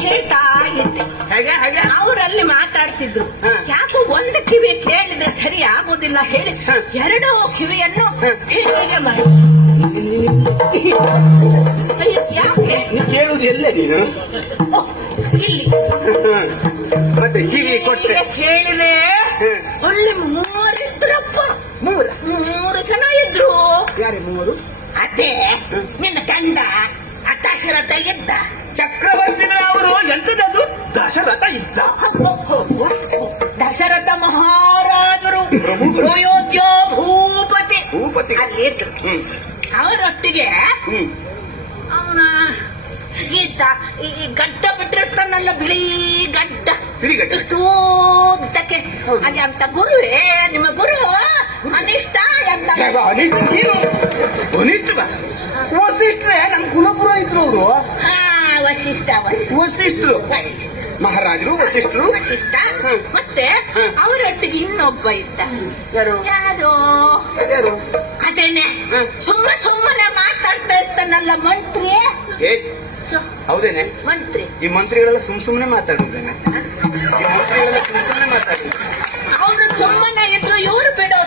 ಕೇಳ್ತಾ ಇದ್ದೆ. ಹೇಗೆ ಹೇಗೆ ಅವರಲ್ಲಿ ಮಾತಾಡ್ತಿದ್ರು. ಯಾಕೋ ಒಂದು ಕಿವಿ ಕೇಳಿದ್ರೆ ಸರಿ ಆಗೋದಿಲ್ಲ ಹೇಳಿ ಎರಡೂ ಕಿವಿಯನ್ನು ಹೀಗೆ ಮಾಡಿ. ಅಯ್ಯೋ, ಯಾಕೆ ನೀನು ಕೇಳುವುದು ಎಲ್ಲ ನೀನು ಓ, ಇಲ್ಲಿ ಮತ್ತೆ ಕಿವಿ ಕೊಟ್ಟೆ ಈಗ ಕೇಳಿದೆ. ಅಲ್ಲಿ ಮೂರಿದ್ರಪ್ಪ. ಮೂರು ಜನ ಇದ್ರು. ಯಾರೇ ಮೂವರು? ಅದೇ ನಿನ್ನ ಗಂಡ ದಶರಥ ಇದ್ದ. ಚಕ್ರವರ್ತಿನ ಅವರು ಎಂತದದು? ದಶರಥ ಇದ್ದ. ದಶರಥ ಮಹಾರಾಜರು ಅಯೋಧ್ಯ ಭೂಪತಿ ಅಲ್ಲಿದ್ರು. ಅವರೊಟ್ಟಿಗೆ ಅವನ ಈತ ಈ ಗಡ್ಡ ಬಿಟ್ಟಿರ್ತಾನಲ್ಲ, ಬಿಳಿ ಗಡ್ಡ, ಇಷ್ಟು ಉದ್ದಕ್ಕೆ. ಅದೇ ಅಂತ ಗುರುವೇ ನಿಮ್ಮ ಗುರು ಅನಿಷ್ಟ ಅಂತ. ವಸಿಷ್ಠರೇ ನಮ್ಮ ಕುಲಪುರೋಹಿತರು ಅವರು. ವಸಿಷ್ಠರು ಮಹಾರಾಜರು ವಸಿಷ್ಠರು. ವಸಿಷ್ಠ ಮತ್ತೆ ಅವರೊಟ್ಟಿಗೆ ಇನ್ನೊಬ್ಬ ಇದ್ದ. ಯಾರು? ಅದೇನೆ ಸುಮ್ಮನೆ ಮಾತಾಡ್ತಾ ಇರ್ತಾನಲ್ಲ, ಮಂತ್ರಿ. ಹೌದೇನೆ? ಮಂತ್ರಿ. ಈ ಮಂತ್ರಿಗಳೆಲ್ಲ ಸುಮ್ಮನೆ ಮಾತಾಡಿದ್ದೇನೆ. ಈ ಮಂತ್ರಿಗಳೆಲ್ಲ ಸುಮ್ಮನೆ ಮಾತಾಡಿದ್ರು. ಅವರು ಸುಮ್ಮನೆ ಇದ್ರು, ಇವ್ರು ಬಿಡೋ